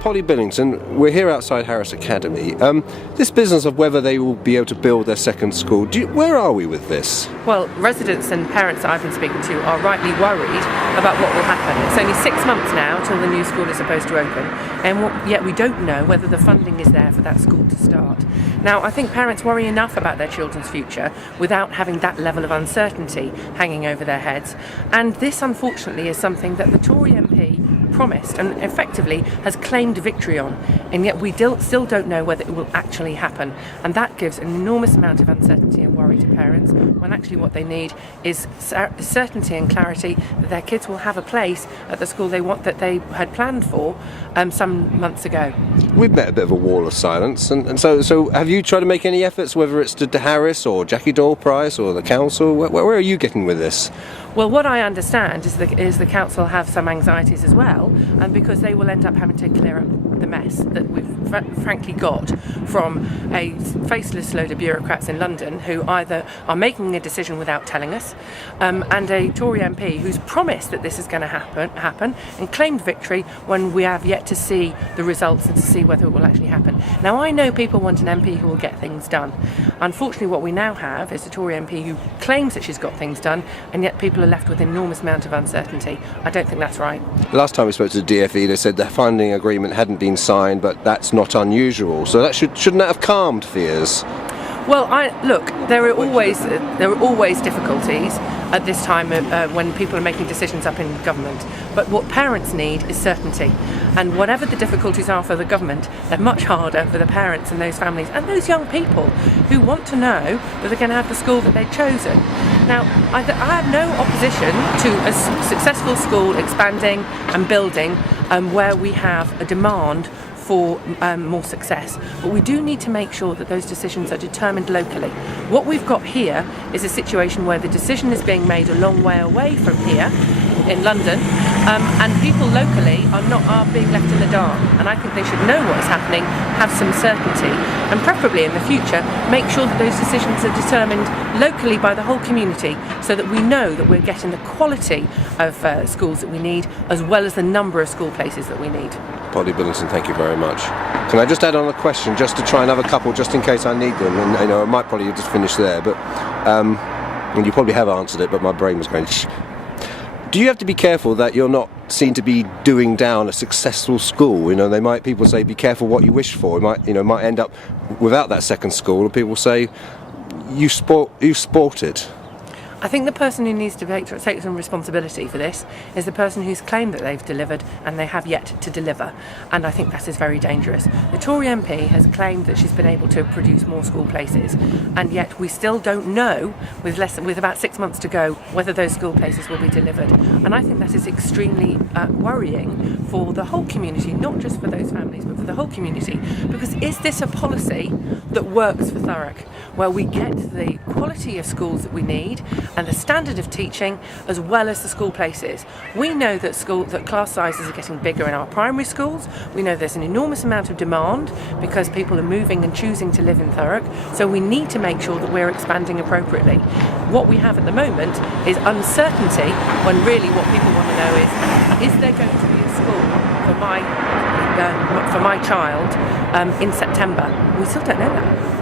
Polly Billington, we're here outside Harris Academy. This business of whether they will be able to build their second school, where are we with this? Well, residents and parents that I've been speaking to are rightly worried about what will happen. It's only 6 months now till the new school is supposed to open, and yet we don't know whether the funding is there for that school to start. Now, I think parents worry enough about their children's future without having that level of uncertainty hanging over their heads, and this unfortunately is something that the Tory MP promised and effectively has claimed victory on, and yet we still don't know whether it will actually happen, and that gives an enormous amount of uncertainty and worry to parents when actually what they need is certainty and clarity that their kids will have a place at the school they want, that they had planned for some months ago. We've met a bit of a wall of silence, and so have you tried to make any efforts, whether it's to Harris or Jackie Doyle-Price or the council? Where are you getting with this? Well, what I understand is the council have some anxieties as well, and because they will end up having to clear up the mess that we've frankly got from a faceless load of bureaucrats in London who either are making a decision without telling us, and a Tory MP who's promised that this is going to happen and claimed victory when we have yet to see the results and to see whether it will actually happen. Now, I know people want an MP who will get things done. Unfortunately, what we now have is a Tory MP who claims that she's got things done, and yet people are left with an enormous amount of uncertainty. I don't think that's right. Last time we spoke to the DfE, they said the funding agreement hadn't been signed, but that's not unusual. So that shouldn't that have calmed fears? Well, look, there are always difficulties at this time when people are making decisions up in government. But what parents need is certainty. And whatever the difficulties are for the government, they're much harder for the parents and those families and those young people who want to know that they're going to have the school that they've chosen. Now, I have no opposition to a successful school expanding and building where we have a demand for more success, but we do need to make sure that those decisions are determined locally. What we've got here is a situation where the decision is being made a long way away from here in London, and people locally are being left in the dark, and I think they should know what is happening, have some certainty, and preferably in the future make sure that those decisions are determined locally by the whole community so that we know that we're getting the quality of schools that we need as well as the number of school places that we need. Polly Billington, thank you very much. Can I just add on a question, just to try and have a couple, just in case I need them? And I might probably just finish there, but and you probably have answered it, but my brain was going. Do you have to be careful that you're not seen to be doing down a successful school? People say be careful what you wish for. It might end up without that second school, and people say you sported. I think the person who needs to take some responsibility for this is the person who's claimed that they've delivered and they have yet to deliver, and I think that is very dangerous. The Tory MP has claimed that she's been able to produce more school places, and yet we still don't know, with about 6 months to go, whether those school places will be delivered, and I think that is extremely worrying for the whole community, not just for those families but for the whole community, because is this a policy that works for Thurrock, where we get the quality of schools that we need and the standard of teaching as well as the school places? We know that class sizes are getting bigger in our primary schools. We know there's an enormous amount of demand because people are moving and choosing to live in Thurrock, so we need to make sure that we're expanding appropriately. What we have at the moment is uncertainty, when really what people want to know is there going to be a school for my child in September? We still don't know that.